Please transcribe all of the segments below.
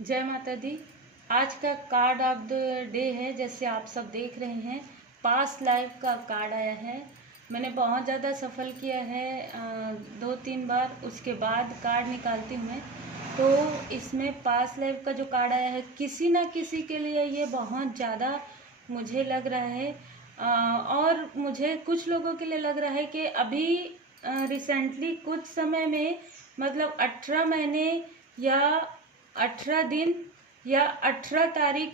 जय माता दी। आज का कार्ड ऑफ द डे है, जैसे आप सब देख रहे हैं पास्ट लाइफ का कार्ड आया है। मैंने बहुत ज़्यादा सफल किया है 2-3 बार, उसके बाद कार्ड निकालती हूँ मैं। तो इसमें पास्ट लाइफ का जो कार्ड आया है, किसी ना किसी के लिए ये बहुत ज़्यादा मुझे लग रहा है और मुझे कुछ लोगों के लिए लग रहा है कि अभी रिसेंटली कुछ समय में, मतलब 18 महीने या 18 दिन या 18 तारीख,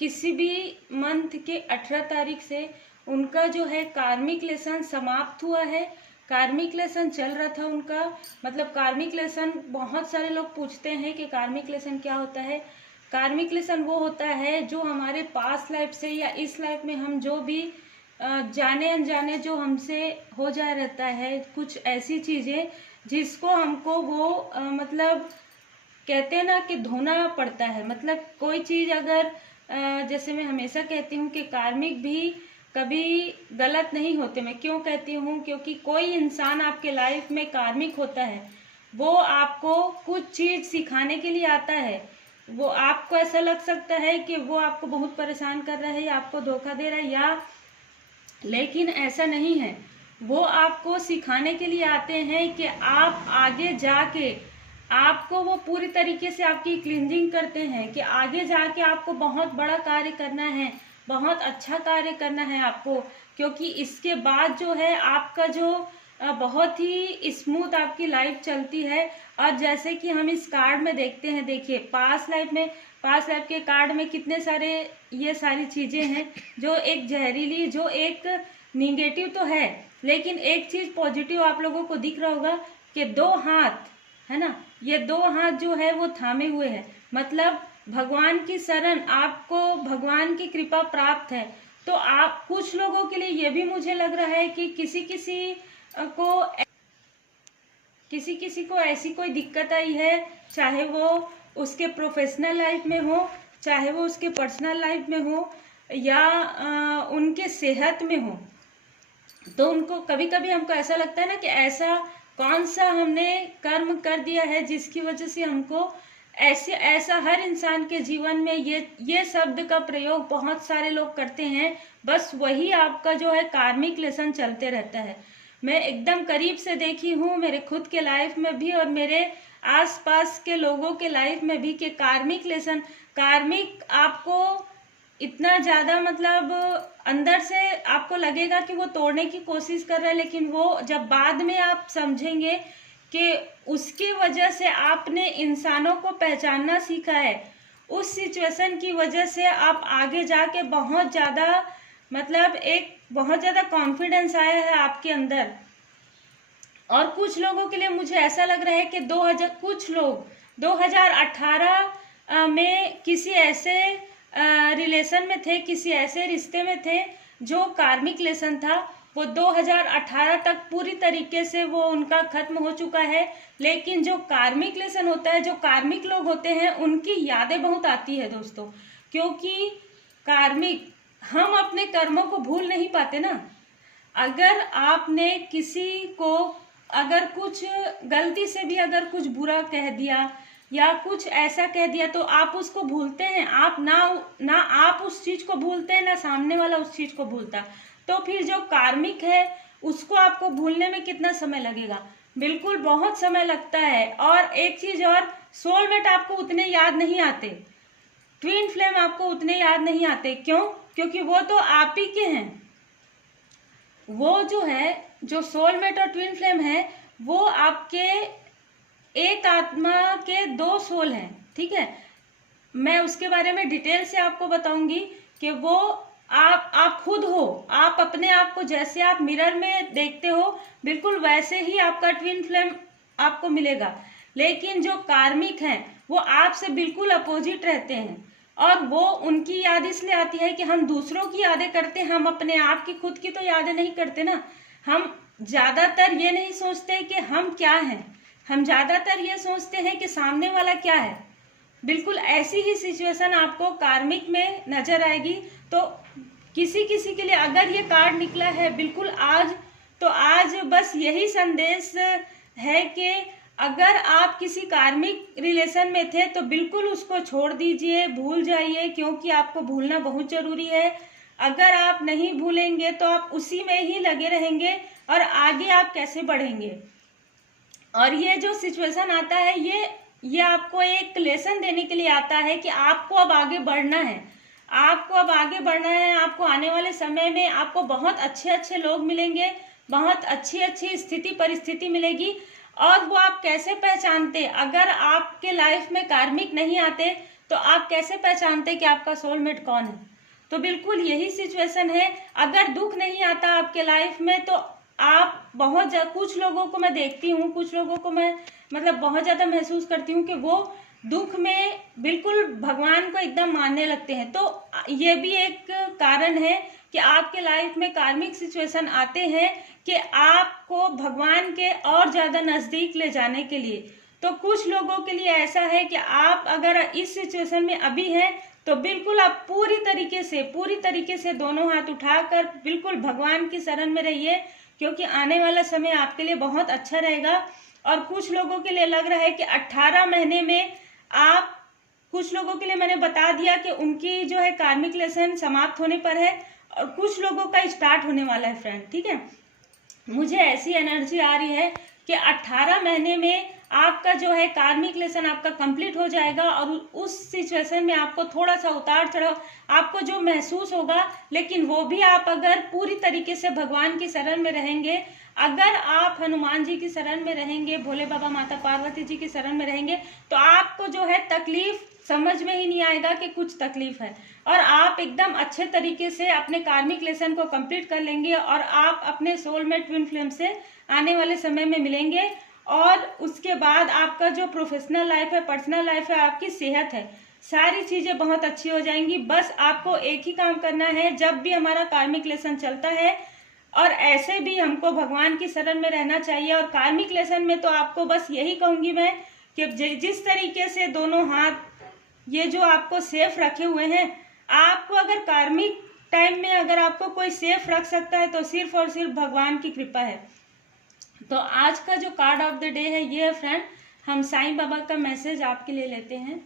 किसी भी मंथ के 18 तारीख से उनका जो है कार्मिक लेसन समाप्त हुआ है। कार्मिक लेसन चल रहा था उनका, मतलब कार्मिक लेसन, बहुत सारे लोग पूछते हैं कि कार्मिक लेसन क्या होता है। कार्मिक लेसन वो होता है जो हमारे पास्ट लाइफ से या इस लाइफ में हम जो भी जाने अनजाने जो हमसे हो जा रहता है, कुछ ऐसी चीज़ें जिसको हमको वो मतलब कहते हैं ना कि धोना पड़ता है। मतलब कोई चीज़ अगर जैसे मैं हमेशा कहती हूँ कि कार्मिक भी कभी गलत नहीं होते। मैं क्यों कहती हूँ? क्योंकि कोई इंसान आपके लाइफ में कार्मिक होता है, वो आपको कुछ चीज़ सिखाने के लिए आता है। वो आपको ऐसा लग सकता है कि वो आपको बहुत परेशान कर रहा है या आपको धोखा दे रहा है, या लेकिन ऐसा नहीं है। वो आपको सिखाने के लिए आते हैं कि आप आगे जाके, आपको वो पूरी तरीके से आपकी क्लींजिंग करते हैं कि आगे जाके आपको बहुत बड़ा कार्य करना है, बहुत अच्छा कार्य करना है आपको। क्योंकि इसके बाद जो है आपका जो बहुत ही स्मूथ आपकी लाइफ चलती है। और जैसे कि हम इस कार्ड में देखते हैं, देखिए पास्ट लाइफ में, पास्ट लाइफ के कार्ड में कितने सारे ये सारी चीजें हैं जो एक जहरीली, जो एक निगेटिव तो है, लेकिन एक चीज पॉजिटिव आप लोगों को दिख रहा होगा कि 2 हाथ है ना, ये 2 हाथ जो है वो थामे हुए हैं। मतलब भगवान की शरण, आपको भगवान की कृपा प्राप्त है। तो आप, कुछ लोगों के लिए ये भी मुझे लग रहा है कि किसी किसी को ऐसी कोई दिक्कत आई है, चाहे वो उसके प्रोफेशनल लाइफ में हो, चाहे वो उसके पर्सनल लाइफ में हो, या उनके सेहत में हो। तो उनको कभी कभी हमको ऐसा लगता है ना कि ऐसा कौन सा हमने कर्म कर दिया है जिसकी वजह से हमको ऐसा हर इंसान के जीवन में ये शब्द का प्रयोग बहुत सारे लोग करते हैं। बस वही आपका जो है कार्मिक लेसन चलते रहता है। मैं एकदम करीब से देखी हूँ, मेरे खुद के लाइफ में भी और मेरे आसपास के लोगों के लाइफ में भी, कि कार्मिक लेसन, कार्मिक आपको इतना ज़्यादा, मतलब अंदर से आपको लगेगा कि वो तोड़ने की कोशिश कर रहा है, लेकिन वो जब बाद में आप समझेंगे कि उसकी वजह से आपने इंसानों को पहचानना सीखा है, उस सिचुएशन की वजह से आप आगे जाके बहुत ज़्यादा, मतलब एक बहुत ज़्यादा कॉन्फिडेंस आया है आपके अंदर। और कुछ लोगों के लिए मुझे ऐसा लग रहा है कि कुछ लोग 2018 में किसी ऐसे रिलेशन में थे, किसी ऐसे रिश्ते में थे जो कार्मिक लेसन था। वो 2018 तक पूरी तरीके से वो उनका खत्म हो चुका है। लेकिन जो कार्मिक लेसन होता है, जो कार्मिक लोग होते हैं, उनकी यादें बहुत आती है दोस्तों। क्योंकि कार्मिक, हम अपने कर्मों को भूल नहीं पाते ना। अगर आपने किसी को अगर कुछ गलती से भी अगर कुछ बुरा कह दिया या कुछ ऐसा कह दिया, तो आप उसको भूलते हैं। आप ना आप उस चीज को भूलते हैं, ना सामने वाला उस चीज को भूलता। तो फिर जो कार्मिक है उसको आपको भूलने में कितना समय लगेगा? बिल्कुल बहुत समय लगता है। और एक चीज और, सोलमेट आपको उतने याद नहीं आते, ट्विन फ्लेम आपको उतने याद नहीं आते। क्यों? क्योंकि वो तो आप ही के हैं। वो जो है, जो सोलमेट और ट्विन फ्लेम है, वो आपके एक आत्मा के 2 सोल हैं, ठीक है। मैं उसके बारे में डिटेल से आपको बताऊंगी कि वो आप खुद हो। आप अपने आप को जैसे आप मिरर में देखते हो, बिल्कुल वैसे ही आपका ट्विन फ्लेम आपको मिलेगा। लेकिन जो कार्मिक हैं वो आपसे बिल्कुल अपोजिट रहते हैं। और वो, उनकी याद इसलिए आती है कि हम दूसरों की यादें करते हैं, हम अपने आप की, खुद की तो यादें नहीं करते ना। हम ज्यादातर ये नहीं सोचते कि हम क्या हैं, हम ज्यादातर ये सोचते हैं कि सामने वाला क्या है। बिल्कुल ऐसी ही सिचुएशन आपको कार्मिक में नजर आएगी। तो किसी किसी के लिए अगर ये कार्ड निकला है बिल्कुल आज, तो आज बस यही संदेश है कि अगर आप किसी कार्मिक रिलेशन में थे तो बिल्कुल उसको छोड़ दीजिए, भूल जाइए, क्योंकि आपको भूलना बहुत जरूरी है। अगर आप नहीं भूलेंगे तो आप उसी में ही लगे रहेंगे और आगे आप कैसे बढ़ेंगे। और ये जो सिचुएशन आता है ये आपको एक लेसन देने के लिए आता है कि आपको अब आगे बढ़ना है, आपको अब आगे बढ़ना है। आपको आने वाले समय में आपको बहुत अच्छे अच्छे लोग मिलेंगे, बहुत अच्छी अच्छी स्थिति परिस्थिति मिलेगी। और वो आप कैसे पहचानते, अगर आपके लाइफ में कार्मिक नहीं आते तो आप कैसे पहचानते कि आपका सोलमेट कौन है। तो बिल्कुल यही सिचुएशन है। अगर दुख नहीं आता आपके लाइफ में तो आप कुछ लोगों को मैं देखती हूँ, कुछ लोगों को मैं मतलब बहुत ज्यादा महसूस करती हूँ कि वो दुख में बिल्कुल भगवान को एकदम मानने लगते हैं। तो ये भी एक कारण है कि आपके लाइफ में कार्मिक सिचुएशन आते हैं कि आपको भगवान के और ज्यादा नजदीक ले जाने के लिए। तो कुछ लोगों के लिए ऐसा है कि आप अगर इस सिचुएशन में अभी हैं तो बिल्कुल आप पूरी तरीके से दोनों हाथ उठाकर बिल्कुल भगवान की शरण में रहिए, क्योंकि आने वाला समय आपके लिए बहुत अच्छा रहेगा। और कुछ लोगों के लिए लग रहा है कि 18 महीने में आप, कुछ लोगों के लिए मैंने बता दिया कि उनकी जो है कार्मिक लेसन समाप्त होने पर है और कुछ लोगों का स्टार्ट होने वाला है फ्रेंड, ठीक है। मुझे ऐसी एनर्जी आ रही है कि 18 महीने में आपका जो है कार्मिक लेसन आपका कंप्लीट हो जाएगा और उस सिचुएशन में आपको थोड़ा सा उतार चढ़ाव आपको जो महसूस होगा, लेकिन वो भी आप अगर पूरी तरीके से भगवान की शरण में रहेंगे, अगर आप हनुमान जी की शरण में रहेंगे, भोले बाबा माता पार्वती जी की शरण में रहेंगे, तो आपको जो है तकलीफ समझ में ही नहीं आएगा कि कुछ तकलीफ है और आप एकदम अच्छे तरीके से अपने कार्मिक लेसन को कंप्लीट कर लेंगे और आप अपने सोलमेट ट्विन फ्लेम से आने वाले समय में मिलेंगे। और उसके बाद आपका जो प्रोफेशनल लाइफ है, पर्सनल लाइफ है, आपकी सेहत है, सारी चीजें बहुत अच्छी हो जाएंगी। बस आपको एक ही काम करना है, जब भी हमारा कार्मिक लेसन चलता है और ऐसे भी हमको भगवान की शरण में रहना चाहिए। और कार्मिक लेसन में तो आपको बस यही कहूंगी मैं कि जिस तरीके से दोनों हाथ ये जो आपको सेफ रखे हुए हैं, आपको अगर कार्मिक टाइम में अगर आपको कोई सेफ रख सकता है तो सिर्फ और सिर्फ भगवान की कृपा है। तो आज का जो कार्ड ऑफ द डे है ये है फ्रेंड। हम साईं बाबा का मैसेज आपके लिए लेते हैं।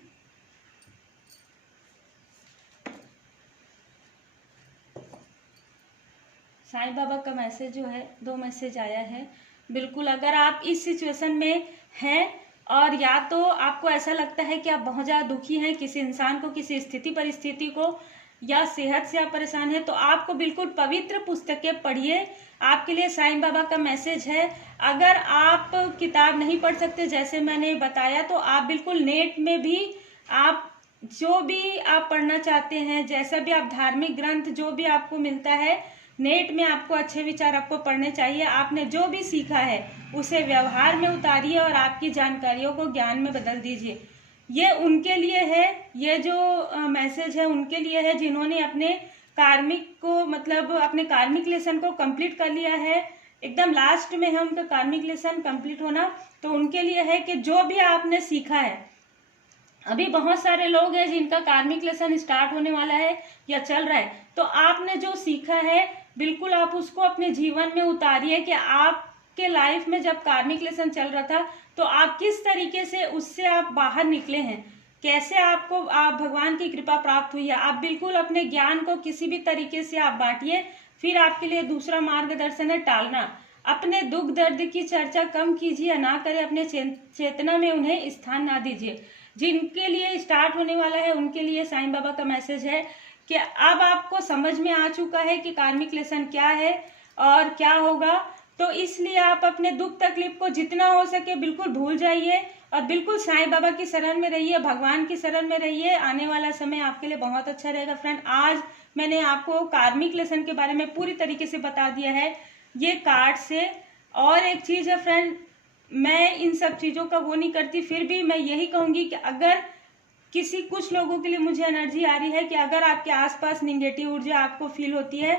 साईं बाबा का मैसेज जो है, 2 मैसेज आया है। बिल्कुल अगर आप इस सिचुएशन में हैं और या तो आपको ऐसा लगता है कि आप बहुत ज़्यादा दुखी हैं किसी इंसान को, किसी स्थिति परिस्थिति को, या सेहत से आप परेशान हैं, तो आपको बिल्कुल पवित्र पुस्तकें पढ़िए। आपके लिए साईं बाबा का मैसेज है। अगर आप किताब नहीं पढ़ सकते जैसे मैंने बताया, तो आप बिल्कुल नेट में भी आप जो भी आप पढ़ना चाहते हैं, जैसा भी आप धार्मिक ग्रंथ जो भी आपको मिलता है नेट में, आपको अच्छे विचार आपको पढ़ने चाहिए। आपने जो भी सीखा है उसे व्यवहार में उतारिए और आपकी जानकारियों को ज्ञान में बदल दीजिए। ये उनके लिए है, ये जो मैसेज है उनके लिए है जिन्होंने अपने कार्मिक को मतलब अपने कार्मिक लेसन को कंप्लीट कर लिया है। एकदम लास्ट में है उनका कार्मिक लेसन कंप्लीट होना। तो उनके लिए है कि जो भी आपने सीखा है, अभी बहुत सारे लोग हैं जिनका कार्मिक लेसन स्टार्ट होने वाला है या चल रहा है, तो आपने जो सीखा है बिल्कुल आप उसको अपने जीवन में उतारिए कि आपके लाइफ में जब कार्मिक लेसन चल रहा था तो आप किस तरीके से उससे आप बाहर निकले हैं, कैसे आपको आप भगवान की कृपा प्राप्त हुई है। आप बिल्कुल अपने ज्ञान को किसी भी तरीके से आप बांटिए। फिर आपके लिए दूसरा मार्गदर्शन है टालना। अपने दुख दर्द की चर्चा कम कीजिए, ना करें, अपने चेतना में उन्हें स्थान ना दीजिए। जिनके लिए स्टार्ट होने वाला है उनके लिए साईं बाबा का मैसेज है कि अब आपको समझ में आ चुका है कि कार्मिक लेसन क्या है और क्या होगा, तो इसलिए आप अपने दुख तकलीफ को जितना हो सके बिल्कुल भूल जाइए और बिल्कुल साईं बाबा की शरण में रहिए, भगवान की शरण में रहिए। आने वाला समय आपके लिए बहुत अच्छा रहेगा फ्रेंड। आज मैंने आपको कार्मिक लेसन के बारे में पूरी तरीके से बता दिया है ये कार्ड से। और एक चीज है फ्रेंड, मैं इन सब चीजों का वो नहीं करती, फिर भी मैं यही कहूंगी कि अगर कुछ लोगों के लिए मुझे एनर्जी आ रही है कि अगर आपके आसपास निगेटिव ऊर्जा आपको फील होती है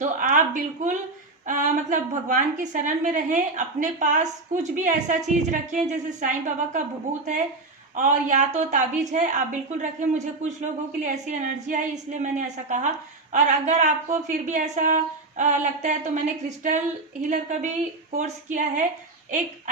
तो आप बिल्कुल मतलब भगवान की शरण में रहें। अपने पास कुछ भी ऐसा चीज रखें, जैसे साईं बाबा का भभूत है और या तो ताबीज है, आप बिल्कुल रखें। मुझे कुछ लोगों के लिए ऐसी एनर्जी आई इसलिए मैंने ऐसा कहा। और अगर आपको फिर भी ऐसा लगता है तो मैंने क्रिस्टल हीलर का भी कोर्स किया है, एक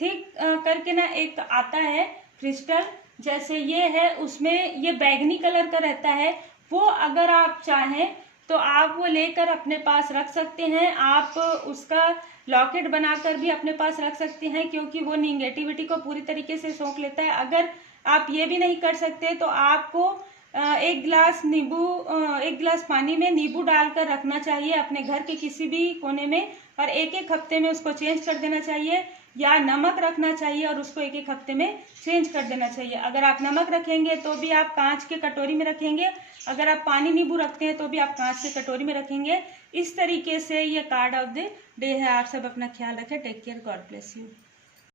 थिक करके ना एक आता है क्रिस्टल, जैसे ये है, उसमें ये बैगनी कलर का रहता है। वो अगर आप चाहें तो आप वो लेकर अपने पास रख सकते हैं। आप उसका लॉकेट बनाकर भी अपने पास रख सकते हैं, क्योंकि वो निगेटिविटी को पूरी तरीके से सोख लेता है। अगर आप ये भी नहीं कर सकते तो आपको एक गिलास पानी में नींबू डालकर रखना चाहिए अपने घर के किसी भी कोने में, और एक एक हफ्ते में उसको चेंज कर देना चाहिए। या नमक रखना चाहिए और उसको एक एक हफ्ते में चेंज कर देना चाहिए। अगर आप नमक रखेंगे तो भी आप कांच के कटोरी में रखेंगे, अगर आप पानी नींबू रखते हैं तो भी आप कांच के कटोरी में रखेंगे। इस तरीके से ये कार्ड ऑफ द डे है। आप सब अपना ख्याल रखें। Take care, God bless you.